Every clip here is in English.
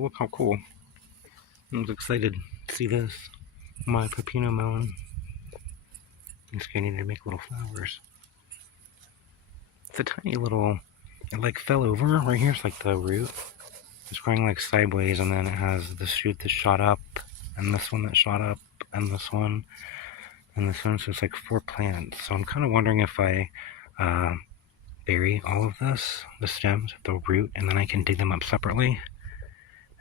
Look how cool. I was excited to see this. My pepino melon. It's getting to make little flowers. It's a tiny little, it like fell over right here. It's like the root. It's growing like sideways, and then it has the shoot that shot up, and this one that shot up, and this one, and this one. So it's like 4 plants. So I'm kind of wondering if I bury all of this, the stems, the root, and then I can dig them up separately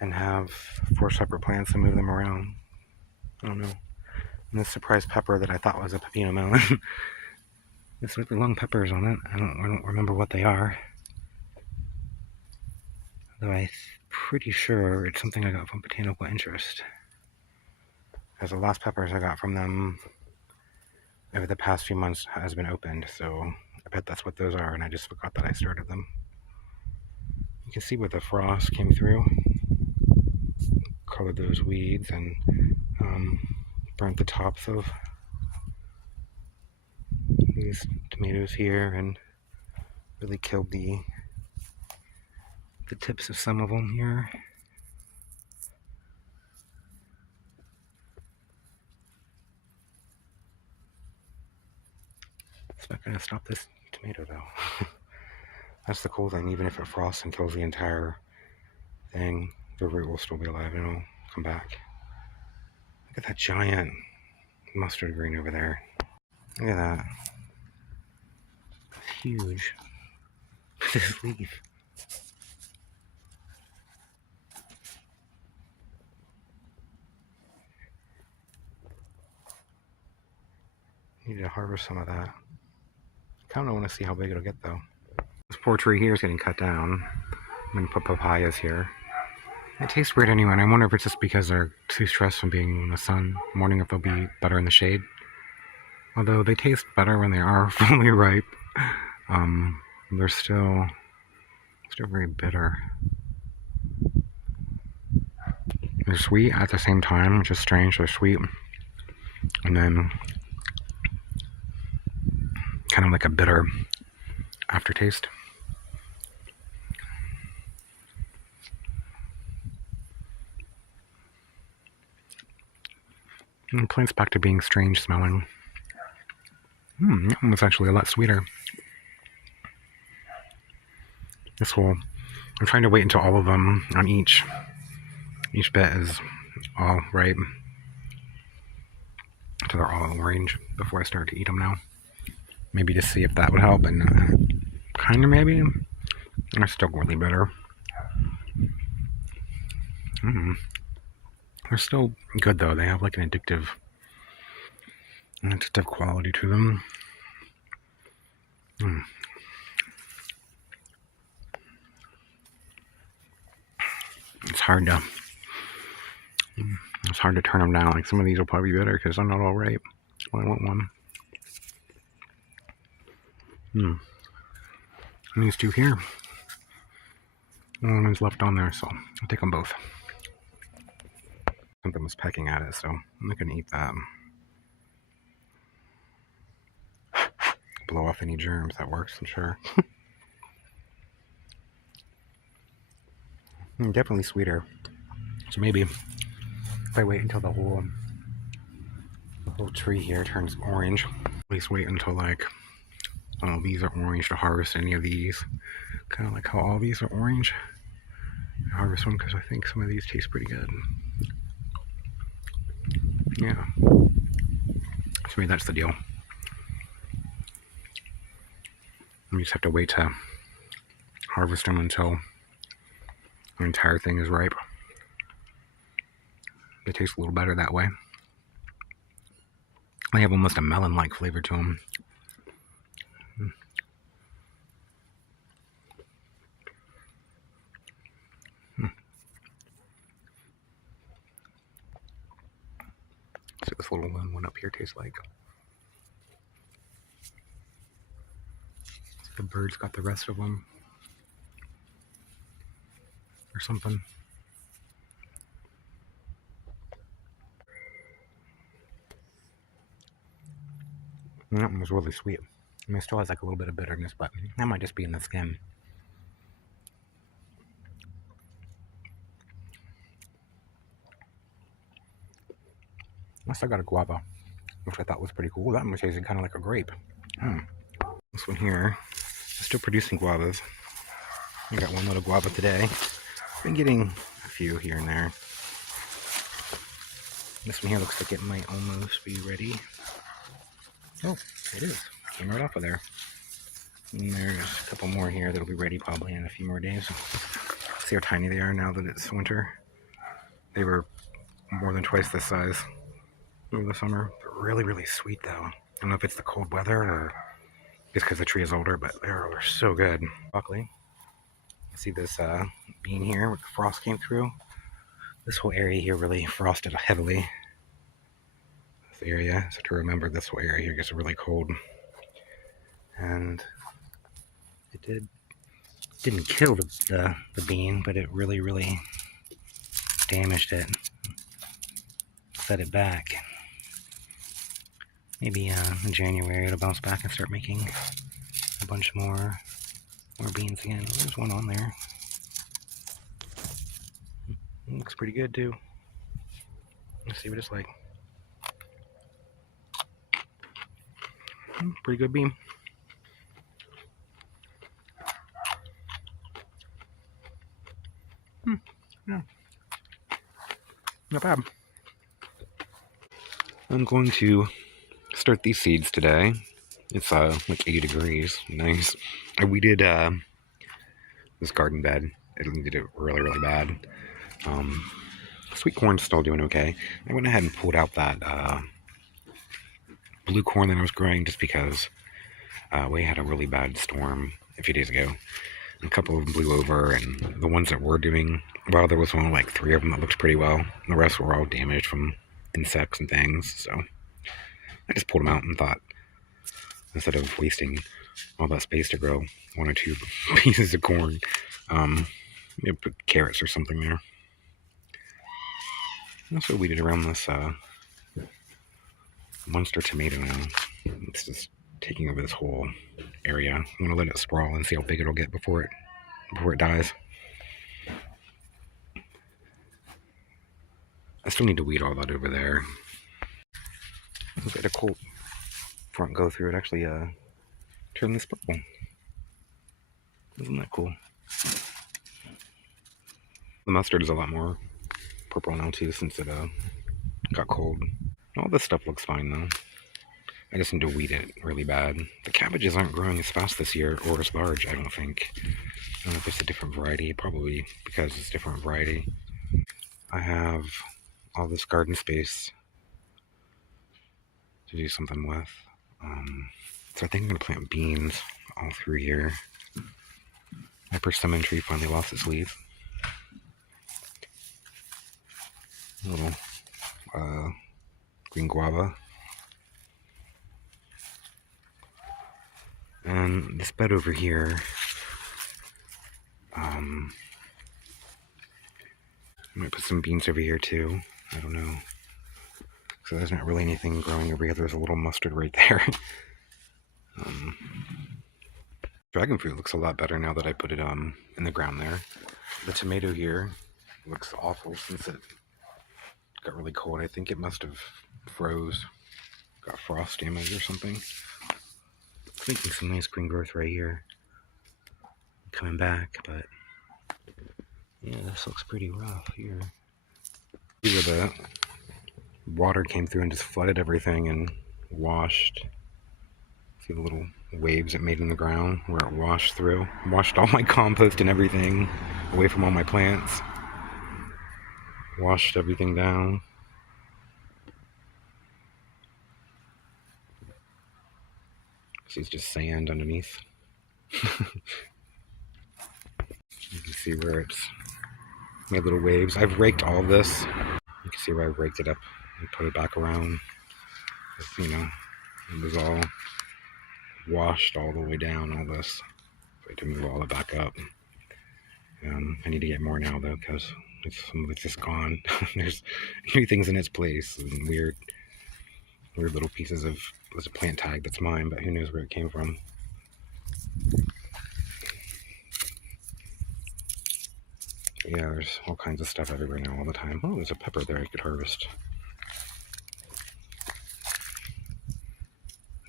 and have 4 separate plants and move them around. I don't know. And this surprise pepper that I thought was a pepino melon. There's really long peppers on it. I don't remember what they are. Though I'm pretty sure it's something I got from Botanical Interest. Because the last peppers I got from them over the past few months has been opened, so I bet that's what those are, and I just forgot that I started them. You can see where the frost came through, colored those weeds, and burnt the tops of these tomatoes here, and really killed the tips of some of them here. It's not going to stop this tomato though. That's the cool thing. Even if it frosts and kills the entire thing, the root will still be alive and it'll come back. Look at that giant mustard green over there. Look at that. It's huge. This leaf. Need to harvest some of that. Kind of want to see how big it'll get though. This poor tree here is getting cut down. I'm going to put papayas here. It tastes weird anyway, and I wonder if it's just because they're too stressed from being in the sun. I'm wondering if they'll be better in the shade. Although they taste better when they are fully ripe. They're still very bitter. They're sweet at the same time, which is strange. They're sweet, and then kind of like a bitter aftertaste. And the plant's back to being strange smelling. That one was actually a lot sweeter. This will, I'm trying to wait until all of them on each bit is all ripe, until they're all orange before I start to eat them now. Maybe to see if that would help, and kind of maybe. They're still really bitter. They're still good though. They have like an addictive quality to them. It's hard to turn them down. Like some of these will probably be better because they're not all ripe. I want one. And these two here. One is left on there, so I'll take them both. Something was pecking at it, so I'm not gonna eat that. Blow off any germs. That works, I'm sure. Definitely sweeter. So maybe if I wait until the whole tree here turns orange, at least wait until like, oh, these are orange to harvest any of these. Kind of like how all these are orange. I harvest one because I think some of these taste pretty good. Yeah. So maybe that's the deal. We just have to wait to harvest them until the entire thing is ripe. They taste a little better that way. They have almost a melon-like flavor to them. So this little one up here tastes like. The bird's got the rest of them. Or something. That one was really sweet. I mean, it still has like a little bit of bitterness, but that might just be in the skin. Unless I got a guava, which I thought was pretty cool. That one tasted kind of like a grape. This one here is still producing guavas. I got one little guava today. Been getting a few here and there. This one here looks like it might almost be ready. Oh, it is. Came right off of there. And there's a couple more here that'll be ready probably in a few more days. See how tiny they are now that it's winter. They were more than twice this size over the summer. They're really, really sweet though. I don't know if it's the cold weather or just because the tree is older, but they're so good. Broccoli. See this bean here where the frost came through? This whole area here really frosted heavily. This area, so to remember this whole area here gets really cold. And it didn't kill the bean, but it really, really damaged it. Set it back. Maybe in January it'll bounce back and start making a bunch more beans again. There's one on there. It looks pretty good too. Let's see what it's like. Pretty good bean. Yeah. Not bad. I'm going to start these seeds today. It's like 80 degrees. Nice. I weeded this garden bed. It did it really, really bad. Sweet corn's still doing okay. I went ahead and pulled out that blue corn that I was growing just because we had a really bad storm a few days ago. A couple of them blew over, and the ones that were doing well, there was only like 3 of them that looked pretty well. The rest were all damaged from insects and things, so I just pulled them out and thought, instead of wasting all that space to grow 1 or 2 pieces of corn, maybe put carrots or something there. I also weeded around this monster tomato now. It's just taking over this whole area. I'm gonna let it sprawl and see how big it'll get before it dies. I still need to weed all that over there. Look at a cool front go through it. Actually, turn this purple. Isn't that cool? The mustard is a lot more purple now too since it got cold. All this stuff looks fine though. I just need to weed it really bad. The cabbages aren't growing as fast this year or as large, I don't think. I don't know if it's a different variety, probably because it's a different variety. I have all this garden space to do something with. So I think I'm going to plant beans all through here. My persimmon tree finally lost its leaf. A little green guava. And this bed over here, I might put some beans over here too. I don't know. So there's not really anything growing over here. There's a little mustard right there. Dragon fruit looks a lot better now that I put it in the ground there. The tomato here looks awful since it got really cold. I think it must have froze, got frost damage or something. Making some nice green growth right here. Coming back, but yeah, this looks pretty rough here. See where the water came through and just flooded everything and washed. See the little waves it made in the ground where it washed through. Washed all my compost and everything away from all my plants. Washed everything down. See, it's just sand underneath. You can see where it's made little waves. I've raked all this. You can see where I raked it up and put it back around. You know, it was all washed all the way down, all this. So I had to move all it back up. I need to get more now though, because some of it's just gone. There's new things in its place and weird little pieces of, there's a plant tag that's mine, but who knows where it came from. Yeah, there's all kinds of stuff everywhere now all the time. Oh, there's a pepper there I could harvest.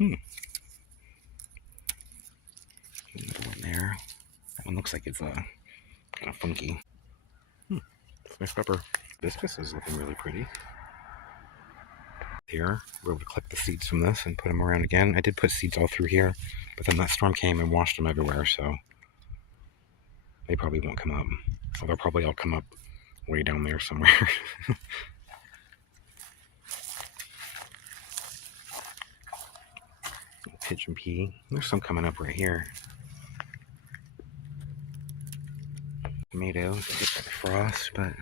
Another one there. That one looks like it's kind of funky. Nice pepper. Hibiscus is looking really pretty. Here, we're able to collect the seeds from this and put them around again. I did put seeds all through here, but then that storm came and washed them everywhere, so they probably won't come up. Well, they'll probably all come up way down there somewhere. Pigeon pea. There's some coming up right here. Tomato, get that frost, but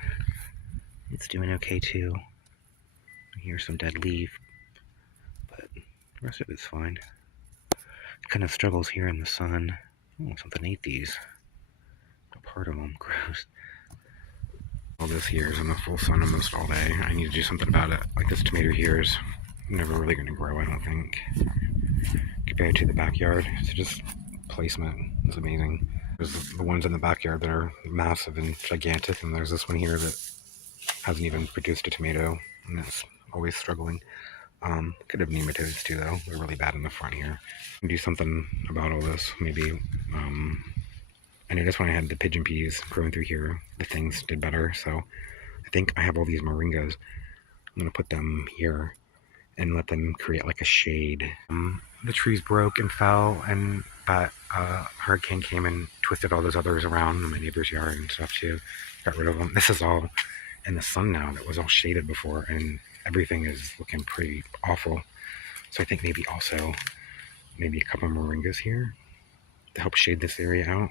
it's doing okay too. Here's some dead leaf, but the rest of it's fine. It kind of struggles here in the sun. Oh, something ate these. A part of them, gross. All this here is in the full sun almost all day. I need to do something about it. Like this tomato here is never really going to grow, I don't think, compared to the backyard. It's just placement. It's amazing. There's the ones in the backyard that are massive and gigantic, and there's this one here that hasn't even produced a tomato, and it's always struggling. Could have nematodes too, though. They're really bad in the front here. Do something about all this. Maybe, I noticed when I had the pigeon peas growing through here, the things did better, so I think I have all these moringas. I'm going to put them here and let them create like a shade. The trees broke and fell, and that hurricane came and twisted all those others around in my neighbor's yard and stuff too. Got rid of them. This is all in the sun now. That was all shaded before, and everything is looking pretty awful. So I think maybe also maybe a couple of moringas here to help shade this area out.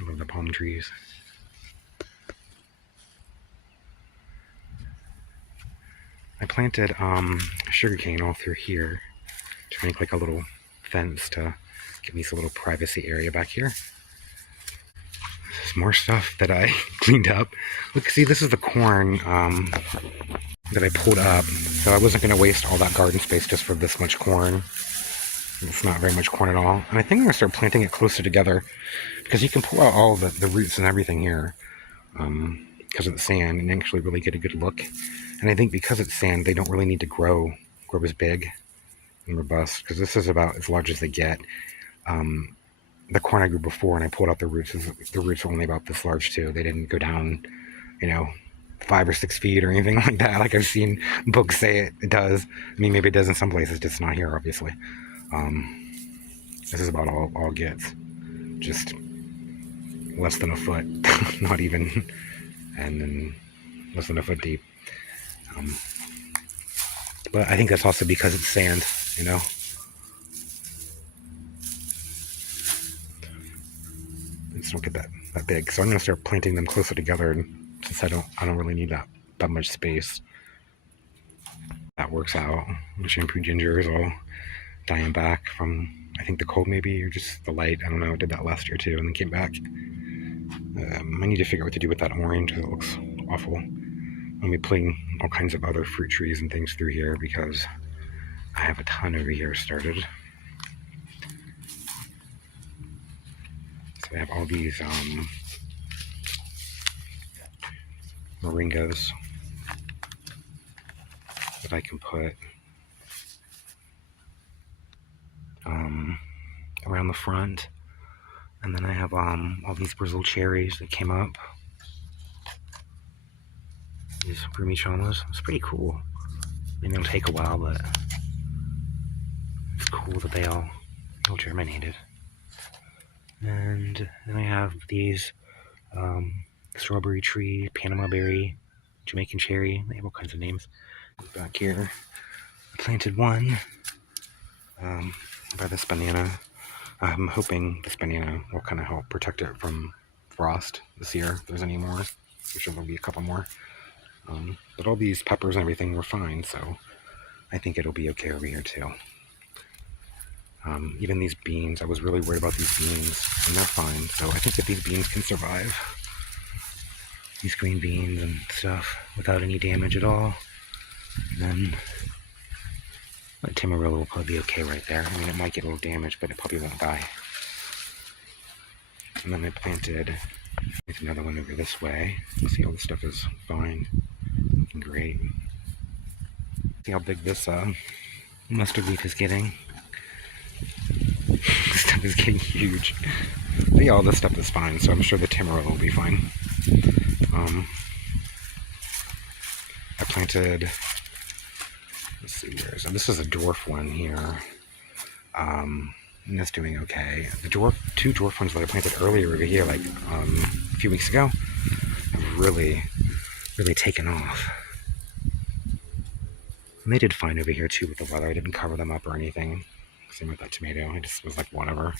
I love the palm trees. I planted sugarcane all through here to make like a little fence to give me some little privacy area back here. There's more stuff that I cleaned up. Look, see, this is the corn that I pulled up. So I wasn't going to waste all that garden space just for this much corn. It's not very much corn at all. And I think I'm going to start planting it closer together because you can pull out all the roots and everything here because of the sand and actually really get a good look. And I think because it's sand, they don't really need to grow as big and robust, because this is about as large as they get. The corn I grew before, and I pulled out the roots are only about this large too. They didn't go down, 5 or 6 feet or anything like that. Like I've seen books say it does. I mean, maybe it does in some places, just not here, obviously. This is about all it gets. Just less than a foot, not even, and then less than a foot deep. But I think that's also because it's sand, It's don't get that big. So I'm gonna start planting them closer together, and since I don't really need that much space. That works out. The shampoo ginger is all dying back from, I think, the cold maybe, or just the light. I don't know. I did that last year too, and then came back. I need to figure out what to do with that orange because it looks awful. I'm gonna be putting all kinds of other fruit trees and things through here because I have a ton over here started. So I have all these moringas that I can put around the front. And then I have all these Brazil cherries that came up. These vermicellis. It's pretty cool. I mean, it'll take a while, but it's cool that they all germinated. And then I have these strawberry tree, Panama berry, Jamaican cherry. They have all kinds of names. Back here, I planted one by this banana. I'm hoping this banana will kind of help protect it from frost this year, if there's any more. I'm sure there'll be a couple more. But all these peppers and everything were fine, so I think it'll be okay over here too. Even these beans, I was really worried about these beans, and they're fine. So I think that these beans can survive. These green beans and stuff without any damage at all. And then that Tamarillo will probably be okay right there. I mean, it might get a little damaged, but it probably won't die. And then I planted another one over this way. See, all this stuff is fine, looking great. See how big this mustard leaf is getting. This stuff is getting huge. But yeah, all this stuff is fine, so I'm sure the tamarind will be fine. I planted, let's see, this is a dwarf one here. And that's doing okay. The two dwarf ones that I planted earlier over here, like a few weeks ago, have really taken off. And they did fine over here too with the weather. I didn't cover them up or anything. Same with that tomato. I just was like, whatever.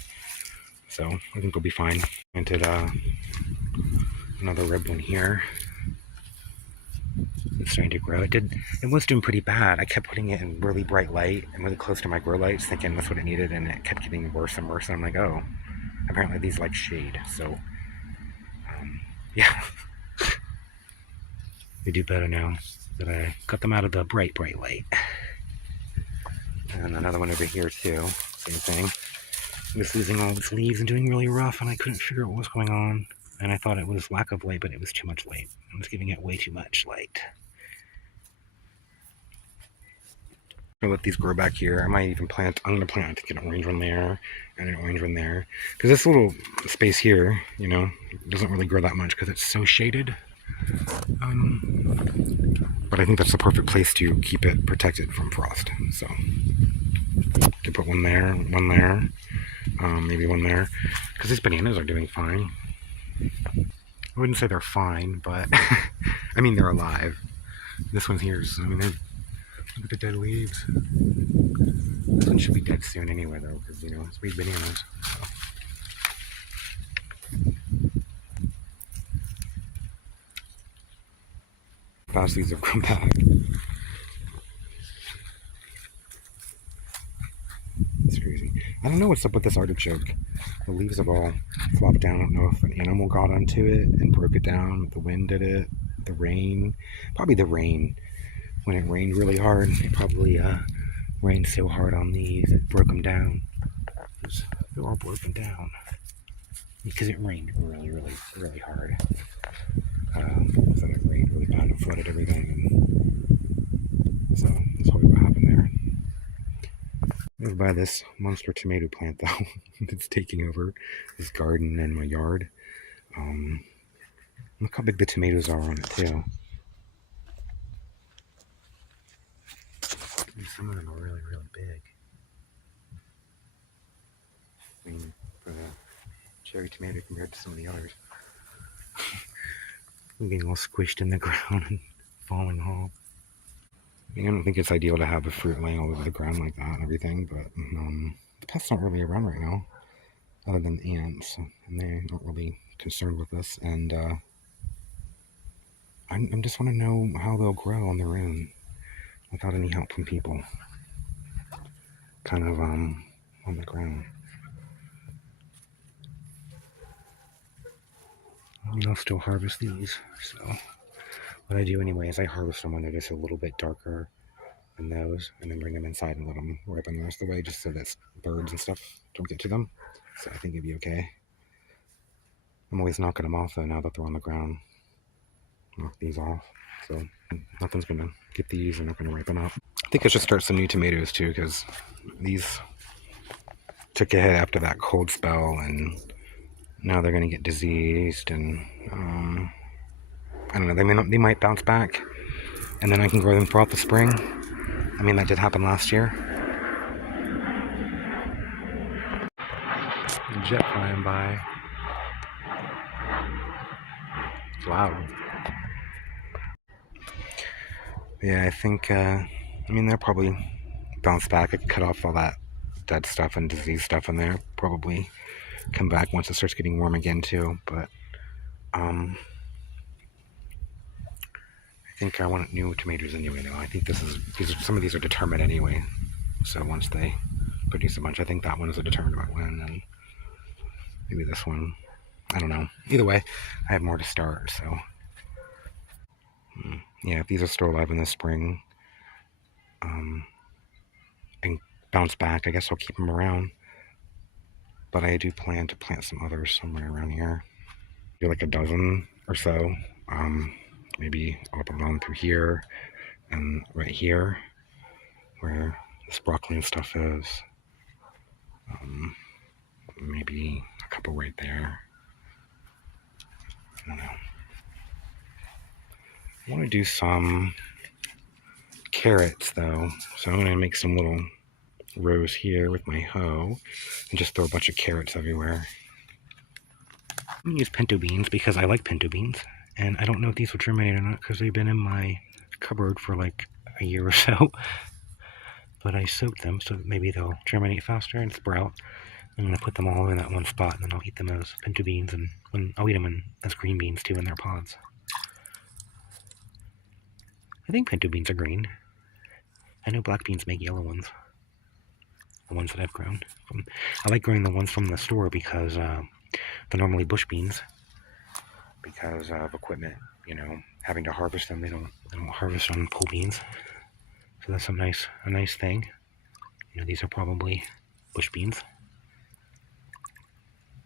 So I think we'll be fine. Planted another red one here. It's starting to grow. It was doing pretty bad. I kept putting it in really bright light and really close to my grow lights, thinking that's what it needed, and it kept getting worse and worse. And I'm like, oh, apparently these like shade. So yeah, they do better now that I got them out of the bright light. And another one over here too. Same thing. Just losing all its leaves and doing really rough, and I couldn't figure out what was going on. And I thought it was lack of light, but it was too much light. I was giving it way too much light. I'll let these grow back here. I might even plant, I'm going to plant, I think, an orange one there and an orange one there. Because this little space here, you know, doesn't really grow that much because it's so shaded. But I think that's the perfect place to keep it protected from frost. So, I can put one there, maybe one there. Because these bananas are doing fine. I wouldn't say they're fine, but I mean, they're alive. This one here's, I mean, look at the dead leaves. This one should be dead soon anyway, though, because, you know, it's sweet bananas. So. Fast these have come back. It's crazy. I don't know what's up with this artichoke. The leaves have all flopped down. I don't know if an animal got onto it and broke it down. The wind did it. The rain. Probably the rain. When it rained really hard, it probably rained so hard on these it broke them down. They're all broken down because it rained really hard. So it rained really bad and flooded everything, and so that's probably what happened there. Over by this monster tomato plant though, that's taking over this garden and my yard. Look how big the tomatoes are on it too. And some of them are really big. I mean, for the cherry tomato compared to some of the others. I'm getting all squished in the ground and falling off. I mean, I don't think it's ideal to have the fruit laying all over the ground like that and everything, but the pests aren't really around right now, other than the ants, and they aren't really concerned with us. And I just want to know how they'll grow on their own without any help from people. Kind of on the ground. I'll still harvest these. So what I do anyway is I harvest them when they're just a little bit darker than those, and then bring them inside and let them ripen the rest of the way, just so that birds and stuff don't get to them. So I think it'd be okay. I'm always knocking them off though now that they're on the ground. Knock these off. So nothing's gonna get these, and not gonna ripen up. I think I should start some new tomatoes too, because these took a hit after that cold spell, and now they're gonna get diseased, and I don't know. They might bounce back, and then I can grow them throughout the spring. I mean, that did happen last year. Jet flying by. It's loud. Yeah, I think, I mean, they'll probably bounce back. I can cut off all that dead stuff and disease stuff in there. Probably come back once it starts getting warm again, too. But, I think I want new tomatoes anyway, though. I think some of these are determined anyway. So once they produce a bunch, I think that one is a determined about when, and maybe this one. I don't know. Either way, I have more to start, so. Yeah, if these are still alive in the spring, and bounce back, I guess I'll keep them around. But I do plan to plant some others somewhere around here. Maybe like a dozen or so. Maybe up along through here and right here. where this broccoli and stuff is. Maybe a couple right there. I don't know. I want to do some carrots though, so I'm going to make some little rows here with my hoe and just throw a bunch of carrots everywhere. I'm going to use pinto beans because I like pinto beans, and I don't know if these will germinate or not because they've been in my cupboard for like a year or so, but I soaked them so that maybe they'll germinate faster and sprout. I'm going to put them all in that one spot, and then I'll eat them as pinto beans, and I'll eat them as green beans too in their pods. I think pinto beans are green. I know black beans make yellow ones. The ones that I've grown. I like growing the ones from the store because they're normally bush beans. Because of equipment, you know, having to harvest them. They don't harvest on pole beans. So that's a nice thing. You know, these are probably bush beans.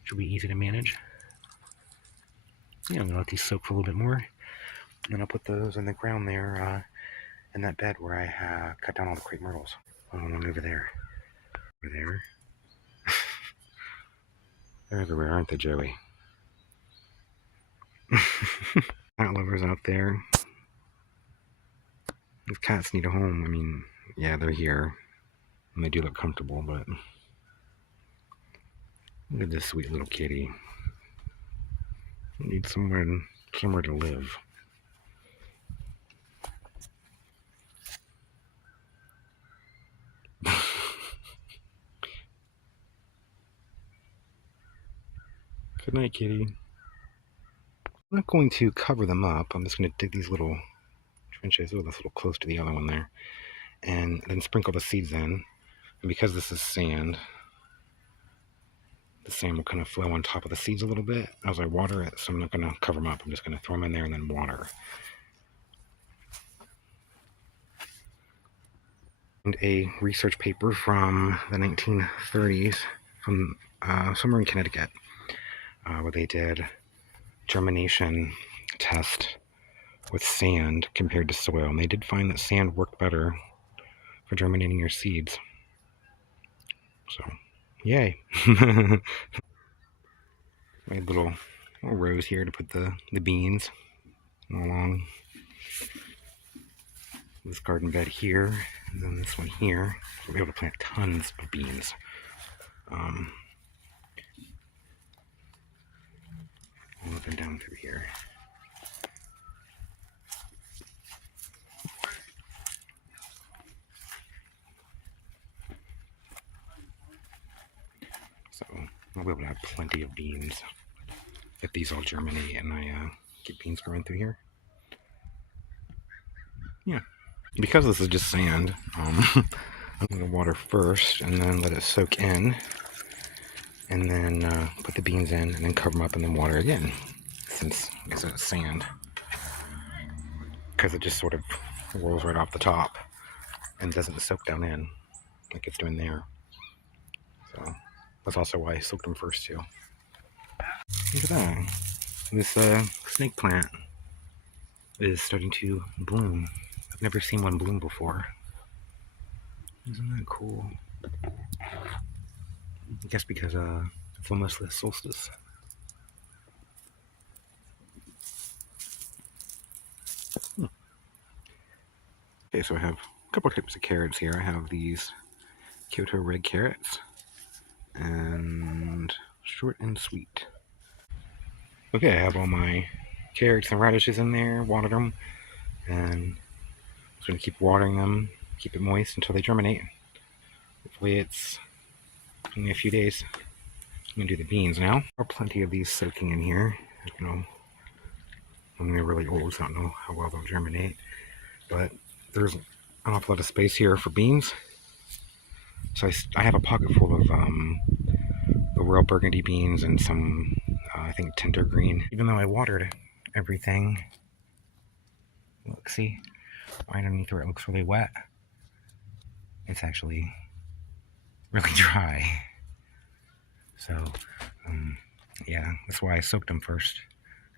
Should be easy to manage. Yeah, I'm gonna let these soak for a little bit more. And then I'll put those in the ground there, in that bed where I cut down all the crepe myrtles. Oh, one over there. Over there. They're everywhere, aren't they, Joey? Cat lovers out there. If cats need a home, I mean, yeah, they're here. And they do look comfortable, but look at this sweet little kitty. Need somewhere to live. Good night, kitty. I'm not going to cover them up. I'm just going to dig these little trenches. Oh, that's a little close to the other one there. And then sprinkle the seeds in. And because this is sand, the sand will kind of flow on top of the seeds a little bit as I water it. So I'm not going to cover them up. I'm just going to throw them in there and then water. And a research paper from the 1930s from somewhere in Connecticut, where they did germination test with sand compared to soil, and they did find that sand worked better for germinating your seeds. So, yay! My little rows here to put the beans along this garden bed here, and then this one here. We'll be able to plant tons of beans. All up and down through here. So I'll be able to have plenty of beans if these all germinate and I get beans growing through here. Yeah. Because this is just sand, I'm going to water first and then let it soak in. And then put the beans in and then cover them up and then water again. Since it's sand. Because it just sort of rolls right off the top and doesn't soak down in like it's doing there. So that's also why I soaked them first too. Look at that. This snake plant is starting to bloom. I've never seen one bloom before. Isn't that cool? I guess because it's almost the solstice. Okay, so I have a couple types of carrots here. I have these Kyoto red carrots and short and sweet. Okay, I have all my carrots and radishes in there, watered them, and I'm just going to keep watering them, keep it moist until they germinate. Hopefully it's only a few days. I'm going to do the beans now. There are plenty of these soaking in here. You know, when they're really old, so I don't know how well they'll germinate. But there's an awful lot of space here for beans. So I have a pocket full of the royal burgundy beans and some, I think, tender green. Even though I watered everything, look, see, right underneath where it looks really wet, it's actually really dry. So, yeah, that's why I soaked them first,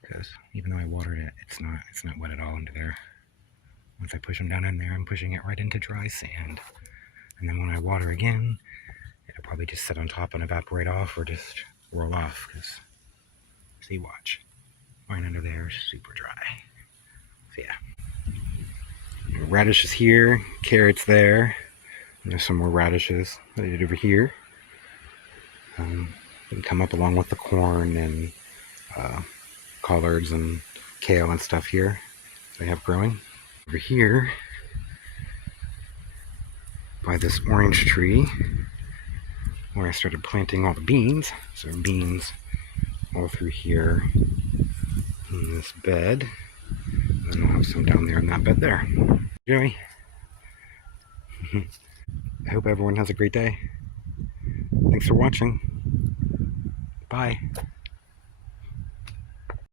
because even though I watered it, it's not wet at all under there. Once I push them down in there, I'm pushing it right into dry sand. And then when I water again, it'll probably just sit on top and evaporate off or just roll off. Because, see, watch. Mine under there is super dry. So yeah. Radishes here, carrots there. And there's some more radishes that I did over here. They come up along with the corn and collards and kale and stuff here that I have growing. Over here, by this orange tree, where I started planting all the beans. So beans all through here in this bed. And then I'll have some down there in that bed there. Joey, I hope everyone has a great day. Thanks for watching. Bye.